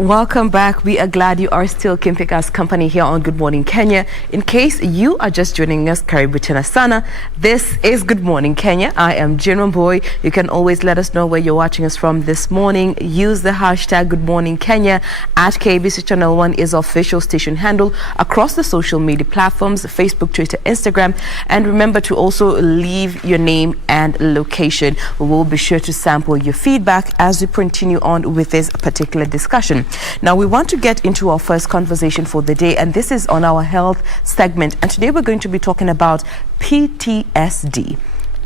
Welcome back. We are glad you are still keeping us company here on Good Morning Kenya. In case you are just joining us, karibu tena sana. This is Good Morning Kenya. I am Jain Wambui. You can always let us know where you're watching us from this morning. Use the hashtag Good Morning Kenya. At KBC Channel 1 is our official station handle across the social media platforms, Facebook, Twitter, Instagram. And remember to also leave your name and location. We will be sure to sample your feedback as we continue on with this particular discussion. Now, we want to get into our first conversation for the day, and this is on our health segment. And today we're going to be talking about PTSD,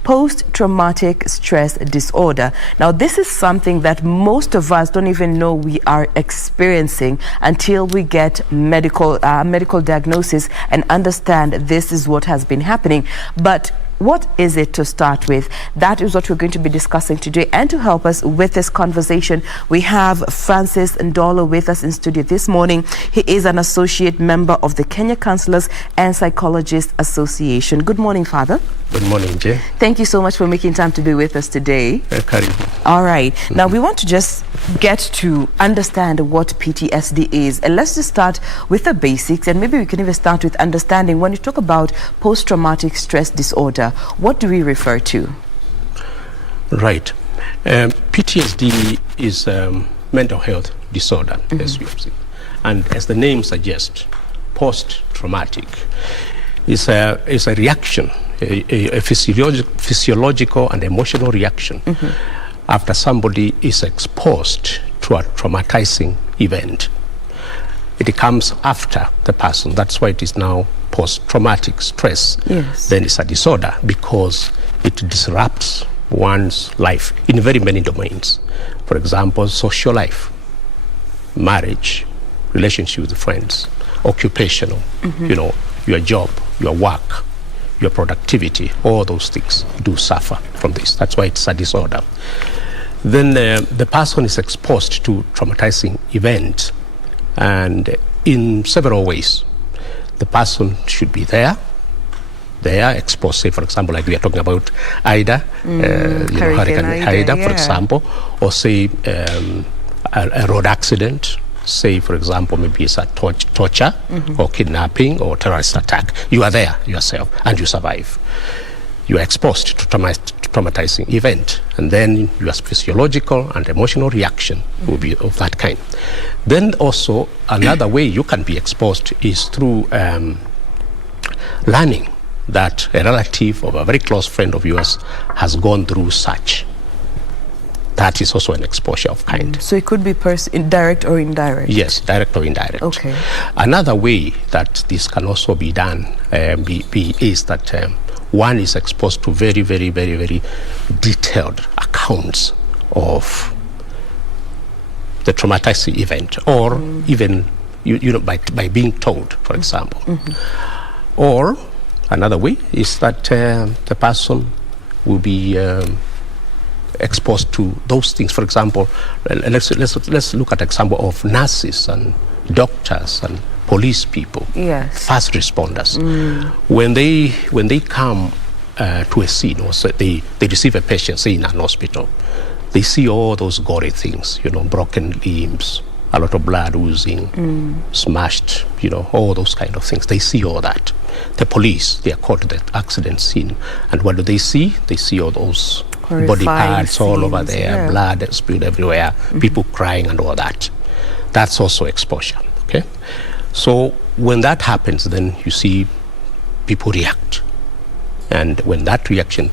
post-traumatic stress disorder. Now, this is something that most of us don't even know we are experiencing until we get medical diagnosis and understand this is what has been happening. But what is it to start with? That is what we're going to be discussing today. And to help us with this conversation, we have Francis Ndolo with us in studio this morning. He is an associate member of the Kenya Counselors and Psychologists Association. Good morning, Father. Good morning, Jay. Thank you so much for making time to be with us today. All right. Now, we want to just get to understand what PTSD is. And let's just start with the basics. And maybe we can even start with understanding when you talk about post-traumatic stress disorder, what do we refer to? Right. PTSD is mental health disorder, as we have seen. And as the name suggests, post-traumatic is a reaction, a physiological and emotional reaction after somebody is exposed to a traumatizing event. It comes after the person. That's why it is now post-traumatic stress. Yes. Then it's a disorder because it disrupts one's life in very many domains. For example, social life, marriage, relationship with friends, occupational, you know, your job, your work, your productivity, all those things do suffer from this. That's why it's a disorder. Then the person is exposed to traumatizing event, and in several ways. The person should be there. They are exposed, say, for example, like we are talking about Ida, Hurricane Ida, for example, or say a road accident, say, for example, maybe it's a torture or kidnapping or terrorist attack. You are there yourself and you survive. You are exposed to traumatizing event, and then your physiological and emotional reaction will be of that kind. Then also another way you can be exposed is through learning that a relative or a very close friend of yours has gone through such. That is also an exposure of kind. So it could be direct or indirect? Yes, direct or indirect. Okay. Another way that this can also be done is that one is exposed to very, very, very, very detailed accounts of the traumatizing event, or even you know by being told, for example. Or another way is that the person will be exposed to those things. For example, let's look at example of nurses and doctors and police people, yes, first responders. When they come to a scene, or so they receive a patient, say in an hospital, they see all those gory things, you know, broken limbs, a lot of blood oozing, smashed, you know, all those kind of things. They see all that. The police, they are caught at the accident scene, and what do they see? They see all those horrifying body parts scenes, all over there, blood spilled everywhere, people crying and all that. That's also exposure. Okay. So when that happens, then you see people react. And when that reaction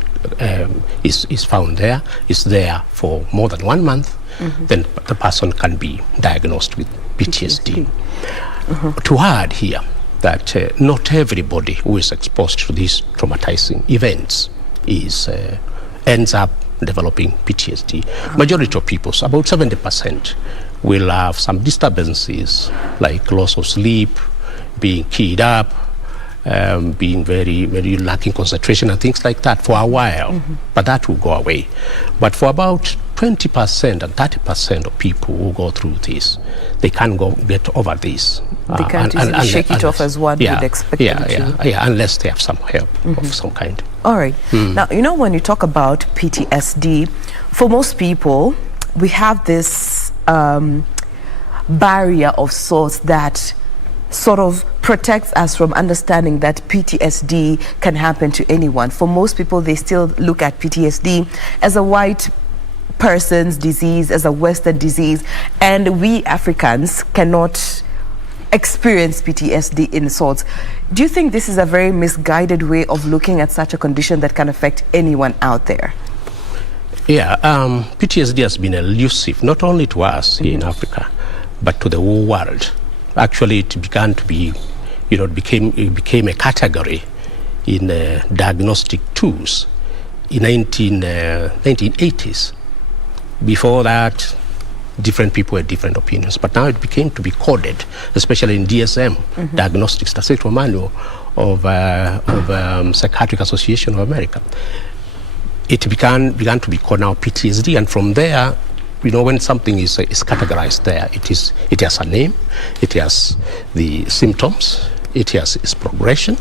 is found there, is there for more than 1 month, then the person can be diagnosed with PTSD. To add here that not everybody who is exposed to these traumatizing events ends up developing PTSD. Majority of people, so about 70%, will have some disturbances like loss of sleep, being keyed up, being very, very lacking concentration and things like that for a while, but that will go away. But for about 20% and 30% of people who go through this, they can't get over this. They can't easily shake it off as one would expect them to. Yeah, unless they have some help of some kind. All right. Now, you know, when you talk about PTSD, for most people, we have this barrier of sorts that sort of protects us from understanding that PTSD can happen to anyone. For most people, they still look at PTSD as a white person's disease, as a Western disease, and we Africans cannot experience PTSD in sorts. Do you think this is a very misguided way of looking at such a condition that can affect anyone out there? Yeah, PTSD has been elusive, not only to us here in Africa, but to the whole world. Actually, it began to be, it became a category in diagnostic tools in 1980s. Before that, different people had different opinions, but now it became to be coded, especially in DSM, Diagnostic Statistical Manual of Psychiatric Association of America. It began to be called now PTSD, and from there, when something is categorized there, it has a name, it has the symptoms, it has its progression,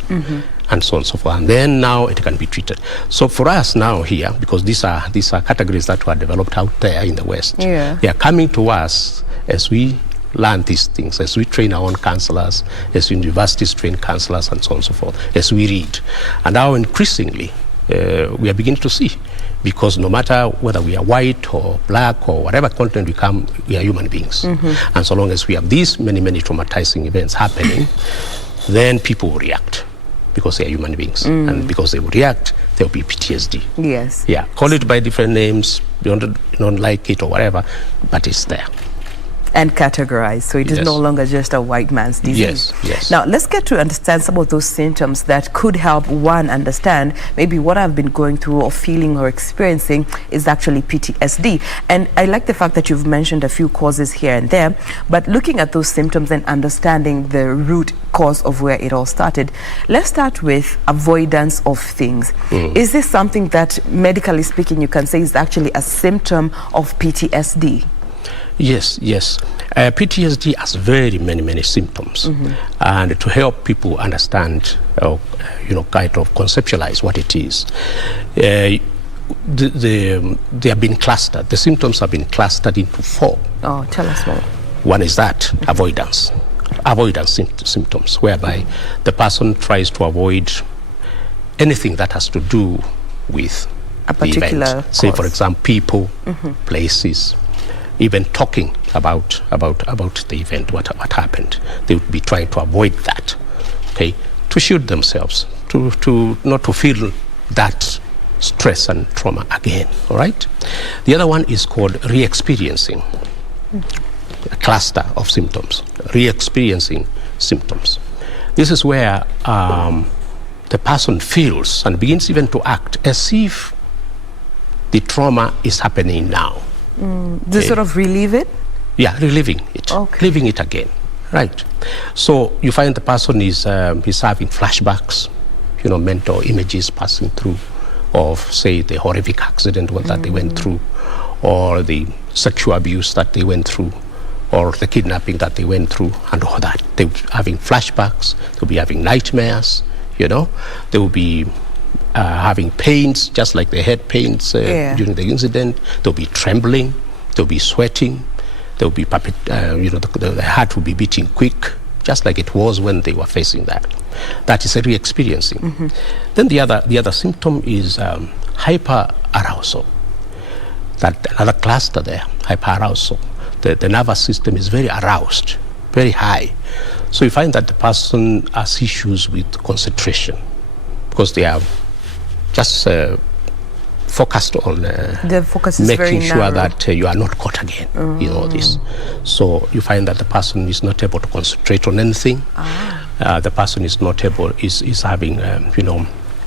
and so on and so forth. And then now it can be treated. So for us now here, because these are categories that were developed out there in the West, they are coming to us as we learn these things, as we train our own counselors, as universities train counselors, and so on and so forth, as we read. And now increasingly, we are beginning to see, because no matter whether we are white or black or whatever continent we come, we are human beings. And so long as we have these many traumatizing events happening, then people will react, because they are human beings. And because they will react, there will be PTSD. Yes. Yeah, call it by different names, you don't like it or whatever, but it's there. And categorized, so it is no longer just a white man's disease. Yes. Now, let's get to understand some of those symptoms that could help one understand maybe what I've been going through or feeling or experiencing is actually PTSD. And I like the fact that you've mentioned a few causes here and there, but looking at those symptoms and understanding the root cause of where it all started, let's start with avoidance of things. Is this something that, medically speaking, you can say is actually a symptom of PTSD? Yes. PTSD has very many symptoms, and to help people understand, kind of conceptualize what it is, they have been clustered. The symptoms have been clustered into 4. Oh, tell us more. One is that avoidance symptoms, whereby the person tries to avoid anything that has to do with a particular the event. Say, for example, people, places. Even talking about the event, what happened, they would be trying to avoid that, okay, to shield themselves, to not to feel that stress and trauma again. All right. The other one is called re-experiencing, a cluster of symptoms. Re-experiencing symptoms. This is where the person feels and begins even to act as if the trauma is happening now. They sort of relive it? Yeah, reliving it, living it again, right? So you find the person is having flashbacks, mental images passing through of, say, the horrific accident that they went through, or the sexual abuse that they went through, or the kidnapping that they went through, and all that. They will be having flashbacks, they'll be having nightmares, they will be having pains, just like they had pains during the incident. They'll be trembling, they'll be sweating, they'll be the heart will be beating quick, just like it was when they were facing that. That is a re-experiencing. Then the other symptom is hyper-arousal. That another cluster there, hyper-arousal. The nervous system is very aroused, very high. So you find that the person has issues with concentration, because they are just focused on making sure that you are not caught again in all this. So you find that the person is not able to concentrate on anything. The person is not able, is having,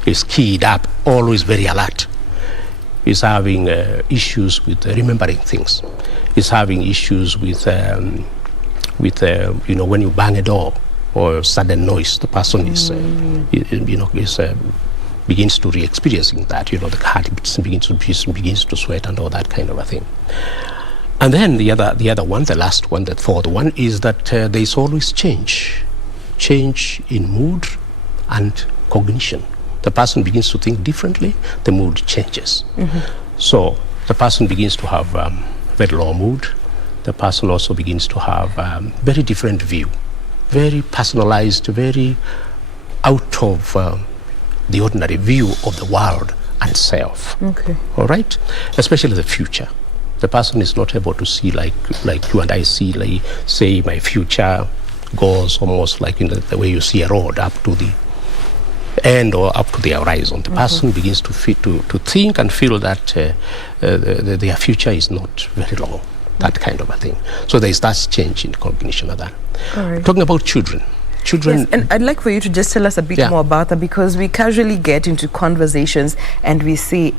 is keyed up, always very alert. Is having issues with remembering things. Is having issues with when you bang a door or sudden noise, the person begins to re-experiencing that. The heart begins to sweat and all that kind of a thing. And then the other one, the last one, the fourth one, is that there is always change in mood and cognition. The person begins to think differently, the mood changes. So the person begins to have very low mood, the person also begins to have very different view, very personalized, very out of the ordinary view of the world and self. Okay. All right? Especially the future. The person is not able to see like you and I see, like, say, my future goes almost like in the way you see a road up to the end or up to the horizon. The person begins to think and feel that their future is not very long, that kind of a thing. So there is that change in cognition of that. All right. Talking about children. Yes, and I'd like for you to just tell us a bit more about that, because we casually get into conversations and we say,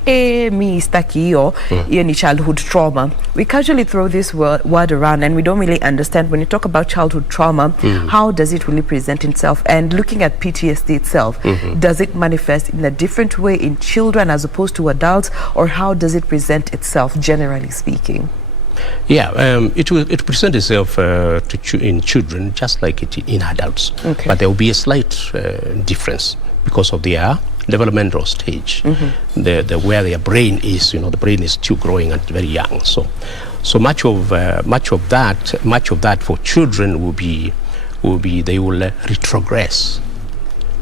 me staki yo ni childhood trauma. We casually throw this word around, and we don't really understand when you talk about childhood trauma, how does it really present itself? And looking at PTSD itself, does it manifest in a different way in children as opposed to adults, or how does it present itself, generally speaking? Yeah, it presents itself in children just like it in adults. Okay. But there will be a slight difference because of their developmental stage, where their brain is. The brain is still growing and very young. So much of that for children will be they will retrogress.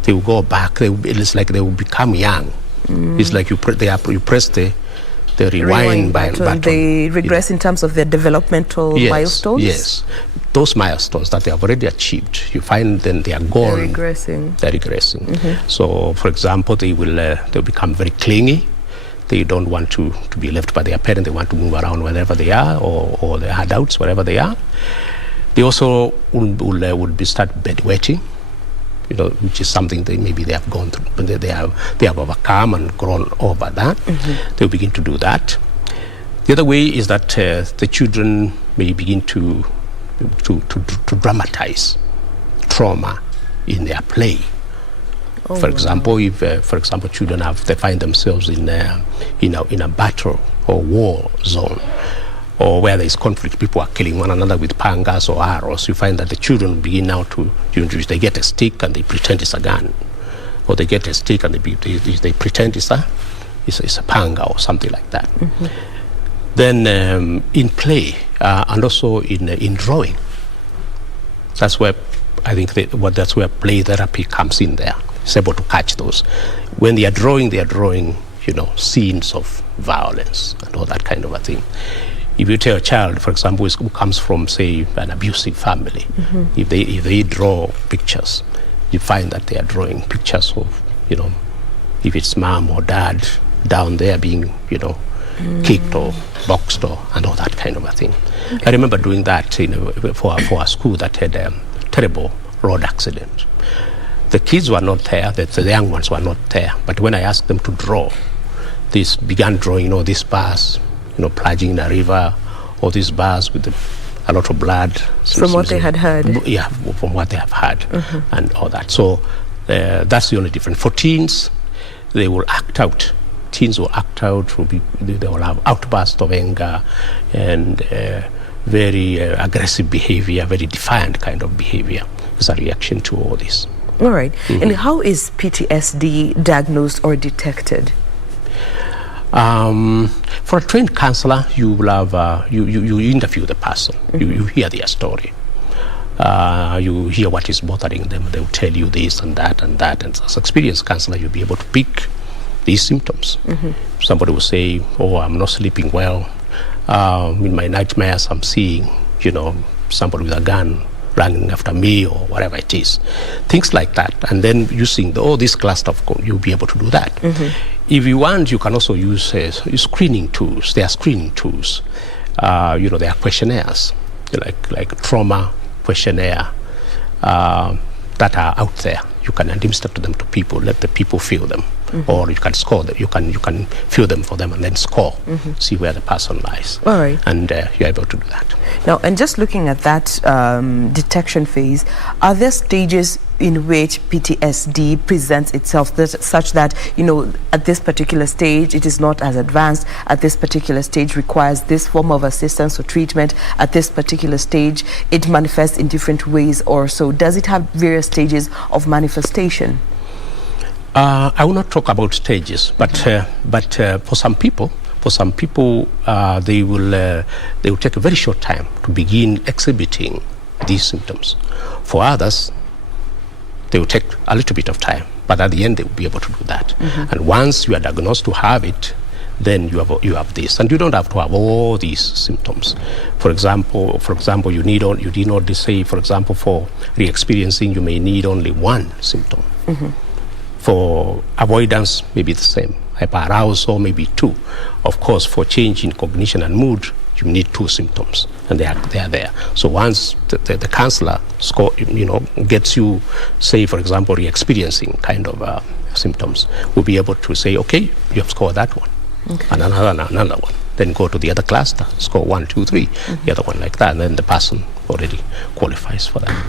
They will go back. It's like they will become young. It's like you press the rewind button. They regress in terms of their developmental milestones? Yes. Those milestones that they have already achieved, you find then they are gone. They're regressing. They're regressing. So, for example, they'll become very clingy. They don't want to be left by their parents. They want to move around wherever they are, or the adults, wherever they are. They also would start bedwetting, which is something maybe they have gone through, but they have overcome and grown over that. They'll begin to do that. The other way is that the children may begin to dramatize trauma in their play. For example, if children they find themselves in a battle or war zone, or where there is conflict, people are killing one another with pangas or arrows, you find that the children begin now they get a stick and they pretend it's a gun, or they get a stick and they pretend it's a panga or something like that. Then in play and also in drawing, that's where I think that's where play therapy comes in there. It's able to catch those. When they are drawing, scenes of violence and all that kind of a thing. If you tell a child, for example, who comes from, say, an abusive family, if they draw pictures, you find that they are drawing pictures of, if it's mom or dad down there being, kicked or boxed and all that kind of a thing. I remember doing that for a school that had a terrible road accident. The kids were not there, the young ones were not there, but when I asked them to draw, they began drawing, these bars, plunging in a river, or these bars with a lot of blood. From what they had heard. Yeah, from what they have heard and all that. So that's the only difference. For teens, they will act out. Teens will act out, they will have outbursts of anger and very aggressive behavior, very defiant kind of behavior as a reaction to all this. All right. And how is PTSD diagnosed or detected? For a trained counselor, you will have you interview the person. You hear their story. You hear what is bothering them. They will tell you this and that and that. And as an experienced counselor, you'll be able to pick these symptoms. Somebody will say, "Oh, I'm not sleeping well. In my nightmares, I'm seeing, somebody with a gun running after me," or whatever it is. Things like that. And then using this cluster of you'll be able to do that. If you want, you can also use screening tools. There are screening tools. There are questionnaires, like trauma questionnaire that are out there. You can administer to them to people, let the people fill them, or you can score them. You can fill them for them and then score, see where the person lies. All right. And you're able to do that. Now, and just looking at that detection phase, are there stages in which PTSD presents itself such that, at this particular stage it is not as advanced, at this particular stage requires this form of assistance or treatment, at this particular stage it manifests in different ways, or so? Does it have various stages of manifestation? I will not talk about stages, but for some people, For some people, they will take a very short time to begin exhibiting these symptoms. For others, they will take a little bit of time, but at the end they will be able to do that. And once you are diagnosed to have it, then you have this, and you don't have to have all these symptoms. For example, you need not to say, for example, for re-experiencing, you may need only one symptom. For avoidance, maybe the same. Hyperarousal, maybe two. Of course, for change in cognition and mood, you need two symptoms, and they are there. So once the counselor gets you, say, for example, re-experiencing kind of symptoms, we'll be able to say, okay, you have scored that one. And another one. Then go to the other cluster, score 1, 2, 3, the other one like that, and then the person already qualifies for that.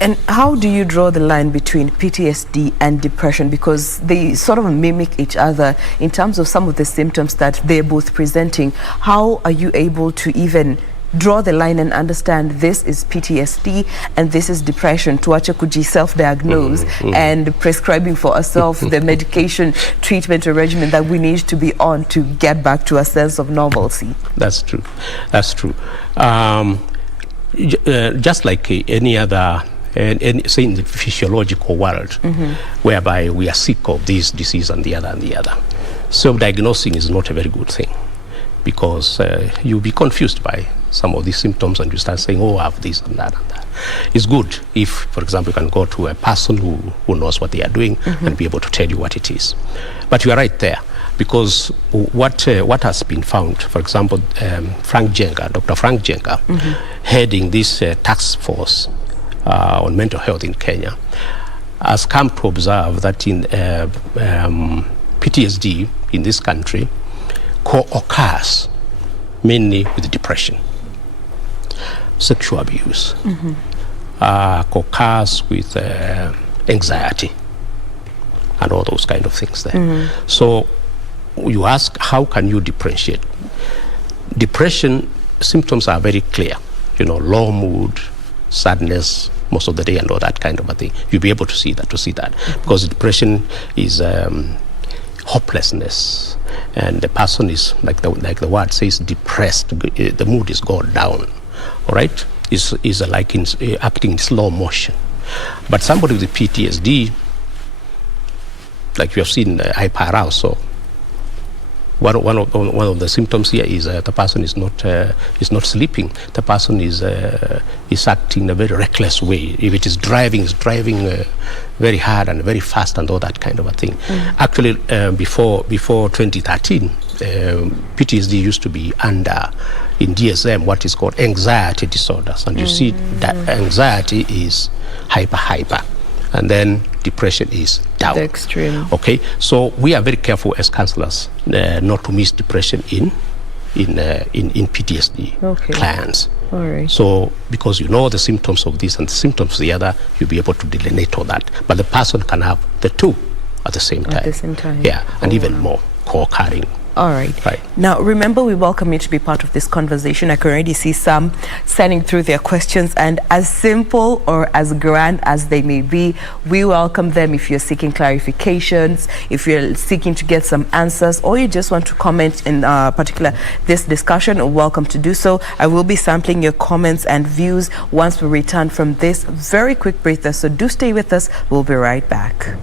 And how do you draw the line between PTSD and depression? Because they sort of mimic each other in terms of some of the symptoms that they're both presenting. How are you able to even draw the line and understand this is PTSD and this is depression, to kuji self-diagnose and prescribing for ourselves the medication, treatment or regimen that we need to be on to get back to a sense of normalcy? That's true. Just like any other, say in the physiological world, whereby we are sick of this disease and the other. Self-diagnosing is not a very good thing, because you'll be confused by some of these symptoms and you start saying, oh, I have this and that and that. It's good if, for example, you can go to a person who knows what they are doing and be able to tell you what it is. But you are right there, because what has been found, for example, Dr. Frank Jenga, heading this task force on mental health in Kenya, has come to observe that in PTSD in this country co-occurs mainly with depression, sexual abuse, co-occurs with anxiety, and all those kind of things there. So you ask, how can you differentiate? Depression symptoms are very clear, low mood, sadness most of the day and all that kind of a thing. You'll be able to see that, because depression is hopelessness, and the person is, like the word says, depressed. The mood is gone down, all right? Is like acting in slow motion. But somebody with PTSD, like you have seen, hyperarousal. One of the symptoms here is the person is not sleeping. The person is acting in a very reckless way. If it is driving, very hard and very fast and all that kind of a thing. Actually, before 2013, PTSD used to be under, in DSM, what is called anxiety disorders. And you see that anxiety is hyper. And then depression is down. The extreme. Okay, so we are very careful as counselors not to miss depression in PTSD clients. All right. So because you know the symptoms of this and the symptoms of the other, you'll be able to delineate all that. But the person can have the two at the same time. At the same time. Yeah, and even more co-occurring. All right. Now, remember, we welcome you to be part of this conversation. I can already see some sending through their questions, and as simple or as grand as they may be, we welcome them. If you're seeking clarifications, if you're seeking to get some answers, or you just want to comment in particular this discussion, welcome to do so. I will be sampling your comments and views once we return from this very quick breather, so do stay with us. We'll be right back.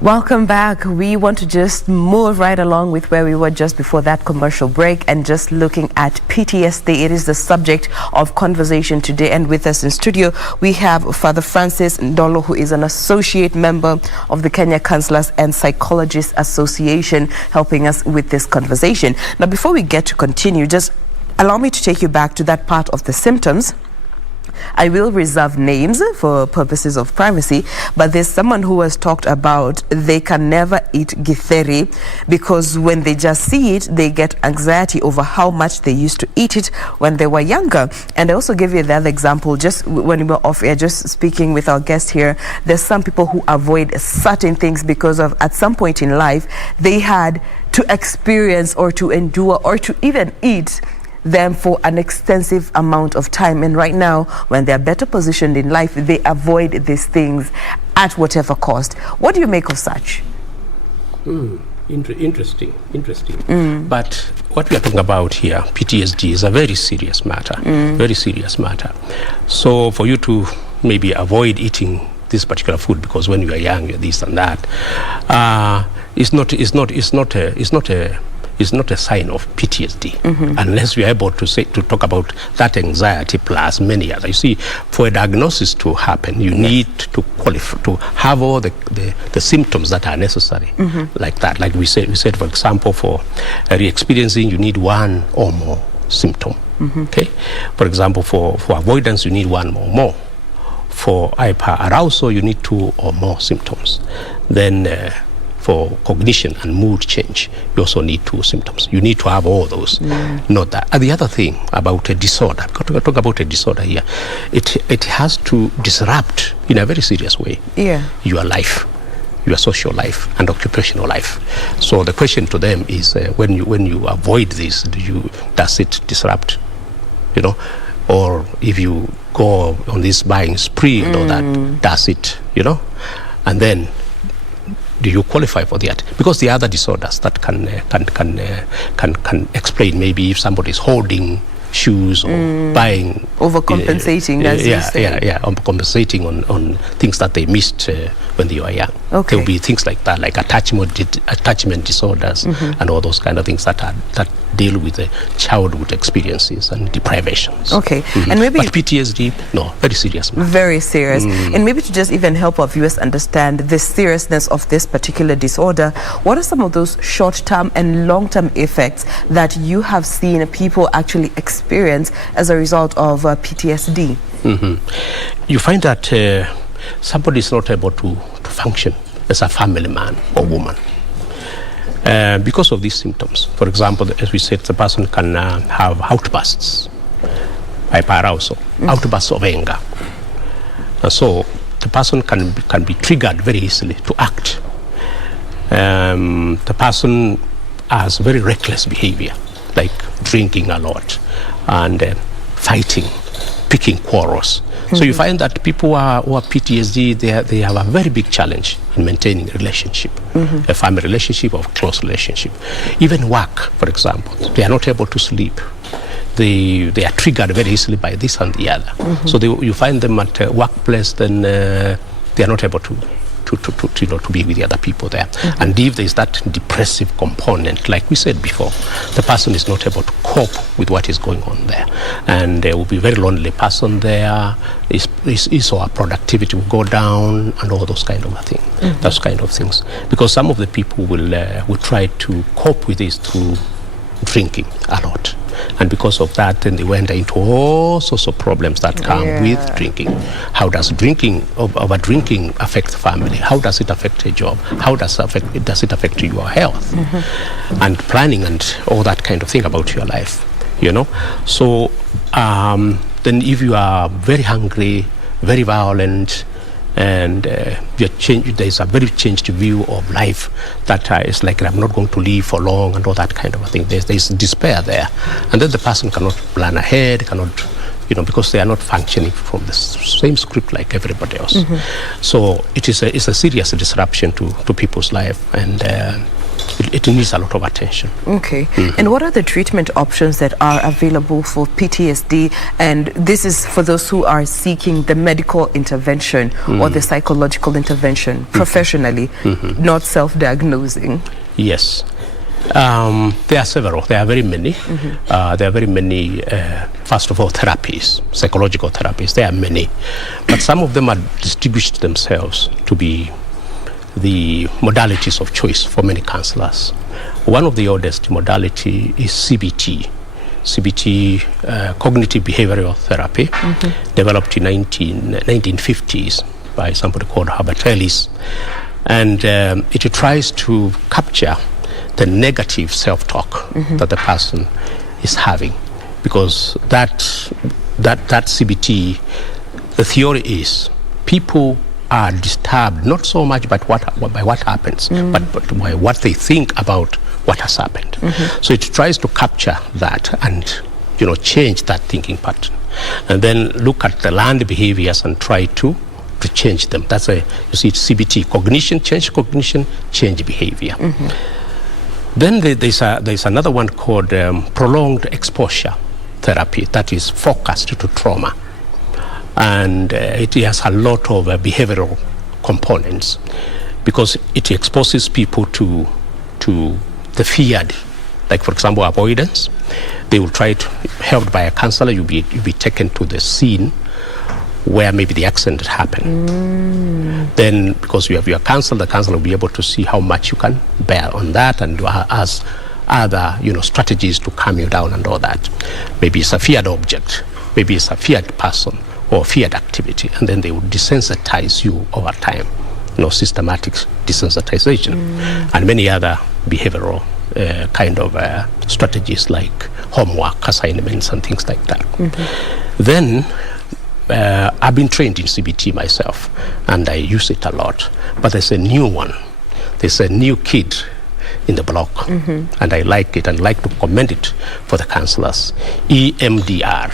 Welcome back. We want to just move right along with where we were just before that commercial break, and just looking at PTSD. It is the subject of conversation today, and with us in studio we have Father Francis Ndolo, who is an associate member of the Kenya Counselors and Psychologists Association, helping us with this conversation. Now, before we get to continue, just allow me to take you back to that part of the symptoms. I will reserve names for purposes of privacy, but there's someone who has talked about they can never eat githeri because when they just see it, they get anxiety over how much they used to eat it when they were younger. And I also gave you the other example, just when we were off air, just speaking with our guest here, there's some people who avoid certain things because of at some point in life, they had to experience or to endure or to even eat them for an extensive amount of time, and right now when they're better positioned in life, they avoid these things at whatever cost. What do you make of such? Interesting. But what we are talking about here, PTSD, is a very serious matter. Very serious matter. So for you to maybe avoid eating this particular food because when you are young you're this and that, it's not a sign of PTSD unless we are able to talk about that anxiety plus many others. You see, for a diagnosis to happen, you need to qualify, to have all the symptoms that are necessary, like that. Like we said, for example, for re-experiencing, you need one or more symptom. Okay, for example, for avoidance, you need one or more. For hyperarousal, you need two or more symptoms. Then for cognition and mood change, you also need two symptoms. You need to have all those. Not that. And the other thing about a disorder, I've got to talk about a disorder here, it has to disrupt in a very serious way your life, your social life and occupational life. So the question to them is, when you avoid this, does it disrupt, or if you go on this buying spree and all that, does it, and then do you qualify for that? Because the other disorders that can explain, maybe if somebody is holding shoes or buying, overcompensating, as you say. Overcompensating on things that they missed when they were young. Okay. There will be things like that, like attachment disorders and all those kind of things that deal with childhood experiences and deprivations. Okay, and maybe... But PTSD, no, very serious matter. Very serious. And maybe to just even help our viewers understand the seriousness of this particular disorder, what are some of those short-term and long-term effects that you have seen people actually experience as a result of PTSD? You find that somebody is not able to function as a family man or woman. Because of these symptoms. For example, as we said, the person can have outbursts, hyperarousal, outbursts of anger. So the person can be triggered very easily to act. The person has very reckless behavior, like drinking a lot and fighting, picking quarrels. So you find that people who have PTSD, they have a very big challenge in maintaining a relationship, a family relationship or close relationship. Even work, for example, they are not able to sleep. They are triggered very easily by this and the other. So you find them at a workplace, then they are not able to be with the other people there. And if there is that depressive component, like we said before, the person is not able to cope with what is going on there, and there will be a very lonely person there. Our productivity will go down and all those kind of things. Those kind of things, because some of the people will try to cope with this through drinking a lot. And because of that, then they went into all sorts of problems that come with drinking. How does over drinking affect the family? How does it affect a job? How does it affect your health? And planning and all that kind of thing about your life, So then if you are very hungry, very violent, and there's a very changed view of life that is like, I'm not going to live for long and all that kind of a thing. There's despair there. And then the person cannot plan ahead, because they are not functioning from the same script like everybody else. So it's a serious disruption to people's life, and it needs a lot of attention. Okay. And what are the treatment options that are available for PTSD? And this is for those who are seeking the medical intervention or the psychological intervention professionally, not self-diagnosing. Yes. There are several. There are very many. There are very many, first of all, therapies, psychological therapies. There are many. But some of them are distinguished themselves to be the modalities of choice for many counselors. One of the oldest modality is CBT. CBT, cognitive behavioral therapy, developed in 1950s by somebody called Herbert Ellis. And it tries to capture the negative self-talk that the person is having. Because that CBT, the theory is people are disturbed not so much by what happens, but by what they think about what has happened. So it tries to capture that and change that thinking pattern, and then look at the learned behaviors and try to change them. That's you see, it's CBT: cognition, change behavior. Then there's another one called prolonged exposure therapy that is focused to trauma, and it has a lot of behavioral components because it exposes people to the feared, like for example avoidance. They will try to, helped by a counselor, you'll be taken to the scene where maybe the accident happened. Then because you have your counselor, the counselor will be able to see how much you can bear on that, and as other strategies to calm you down and all that. Maybe it's a feared object, maybe it's a feared person or feared activity, and then they will desensitize you over time. Systematic desensitization, and many other behavioral kind of strategies like homework assignments and things like that. Then I've been trained in CBT myself, and I use it a lot. But there's a new one. There's a new kid in the block, and I like it and like to commend it for the counselors. EMDR.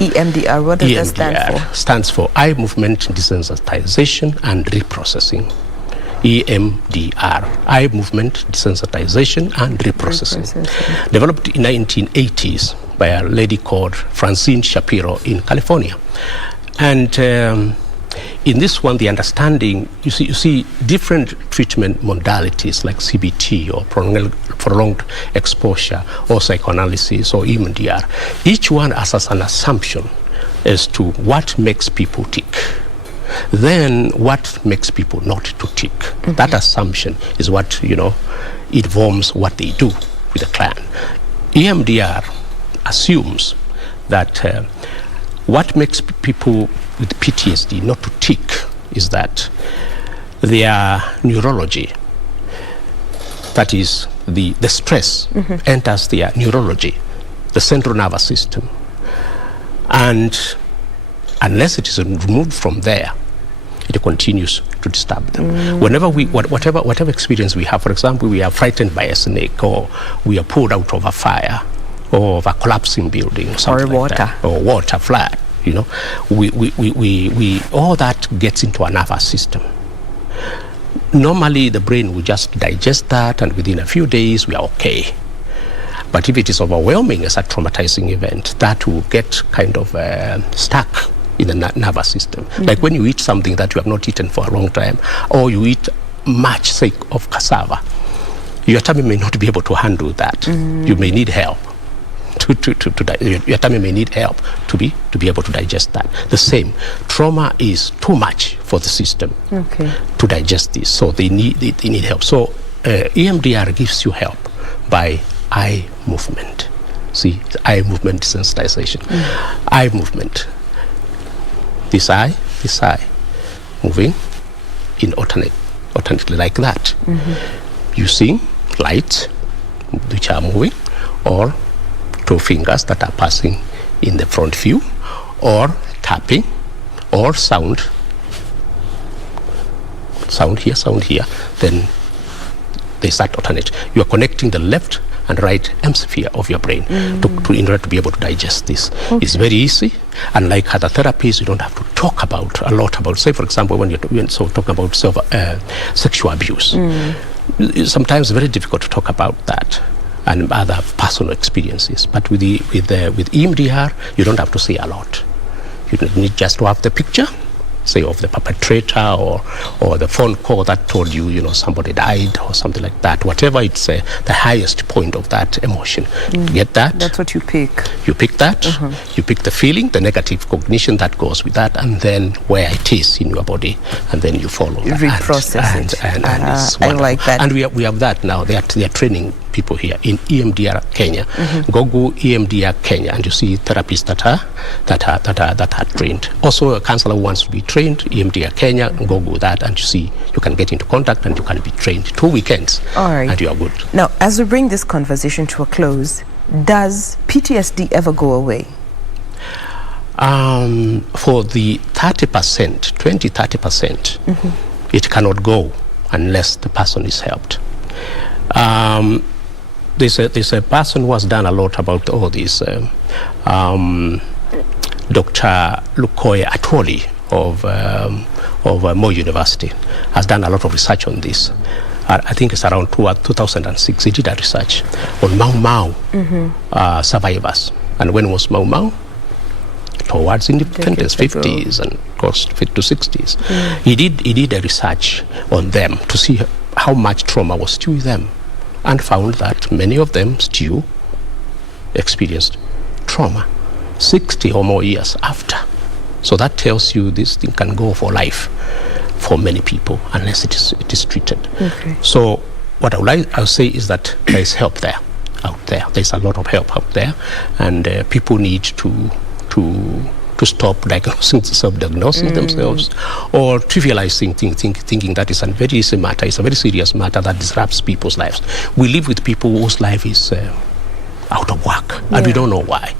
EMDR, what does that stand for? Stands for Eye Movement Desensitization and Reprocessing. EMDR, Eye Movement Desensitization and Reprocessing. Developed in 1980s by a lady called Francine Shapiro in California. And in this one, the understanding, you see different treatment modalities like CBT or prolonged exposure or psychoanalysis or EMDR. Each one has an assumption as to what makes people tick. Then what makes people not to tick. That assumption is what, informs what they do with the client. EMDR assumes that what makes people with PTSD not to tick is that their neurology, that is the stress, enters their neurology, the central nervous system. And unless it is removed from there, it continues to disturb them. Whenever whatever experience we have, for example, we are frightened by a snake, or we are pulled out of a fire, or of a collapsing building, or something or water, like that, or water flood, we all that gets into our nervous system. Normally, the brain will just digest that, and within a few days, we are okay. But if it is overwhelming as a traumatizing event, that will get kind of stuck in the nervous system. Like when you eat something that you have not eaten for a long time, or you eat much, say, of cassava, your tummy may not be able to handle that. You may need help. Your tummy may need help to be able to digest that. The same, trauma is too much for the system to digest this, so they need help. So EMDR gives you help by eye movement. See, eye movement desensitization. Eye movement. This eye, moving in alternately like that. Using lights which are moving, or two fingers that are passing in the front view, or tapping, or sound here, then they start alternate. You are connecting the left and right hemisphere of your brain in order to be able to digest this. It's very easy, and like other therapies, you don't have to talk a lot about, say for example, when you're talking about sexual abuse. Sometimes it's very difficult to talk about that and other personal experiences. But with EMDR, you don't have to say a lot. You need just to have the picture, say, of the perpetrator, or the phone call that told you, somebody died or something like that. Whatever it's the highest point of that emotion. Get that? That's what you pick. You pick that. You pick the feeling, the negative cognition that goes with that, and then where it is in your body, and then you follow that. Reprocess it. And it's I like that. And we have that now. They are training people here in EMDR Kenya. Google EMDR Kenya, and you see therapists that are trained. Also, a counselor who wants to be trained, EMDR Kenya, Google that, and you see you can get into contact and you can be trained 2 weekends. All right. And you are good. Now, as we bring this conversation to a close, does PTSD ever go away? For the 30%, 20-30%, it cannot go unless the person is helped. There's a person who has done a lot about all this, Dr. Lukoye Atwoli of Moi University has done a lot of research on this. I think it's around 2006. He did a research on Mau Mau survivors. And when was Mau Mau? Towards independence, 50s and of course to 60s. He did a research on them to see how much trauma was still with them, and found that many of them still experienced trauma 60 or more years after. So that tells you this thing can go for life for many people unless it is treated. Okay. So what I'll say is that there is help there, out there. There's a lot of help out there, and people need to stop diagnosing, self-diagnosing themselves, or trivializing thinking that is a very easy matter. It's a very serious matter that disrupts people's lives. We live with people whose life is out of work, and we don't know why.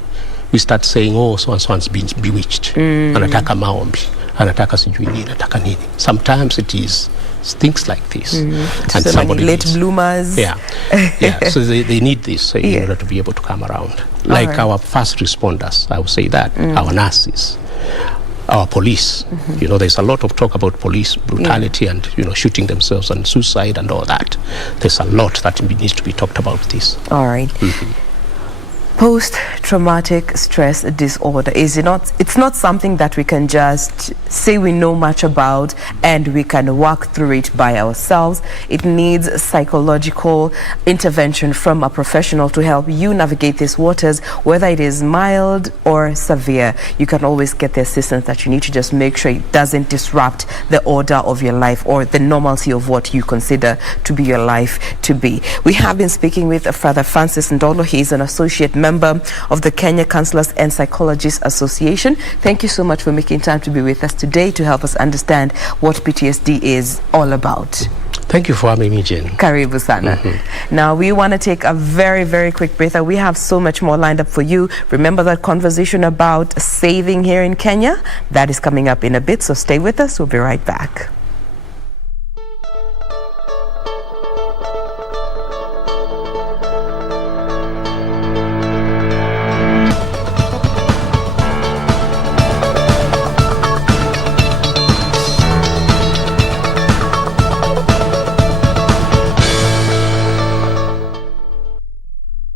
We start saying, oh, so-and-so's been bewitched, anataka maombi, anataka sijui nini, anataka nini. Sometimes it is things like this. And so many late bloomers. Yeah. So they need this in order to be able to come around. Like our first responders, I would say that, our nurses, our police. You know, there's a lot of talk about police brutality and, you know, shooting themselves and suicide and all that. There's a lot that needs to be talked about this. All right. Post-traumatic stress disorder, it's not something that we can just say we know much about and we can work through it by ourselves. It needs psychological intervention from a professional to help you navigate these waters, whether it is mild or severe. You can always get the assistance that you need to just make sure it doesn't disrupt the order of your life or the normalcy of what you consider to be your life to be. We have been speaking with Father Francis Ndolo. He is an associate member of the Kenya Counselors and Psychologists Association. Thank you so much for making time to be with us today to help us understand what PTSD is all about. Thank you for having me, Jain. Karibu sana. Now we want to take a very, very quick breather. We have so much more lined up for you. Remember that conversation about saving here in Kenya? That is coming up in a bit, so stay with us. We'll be right back.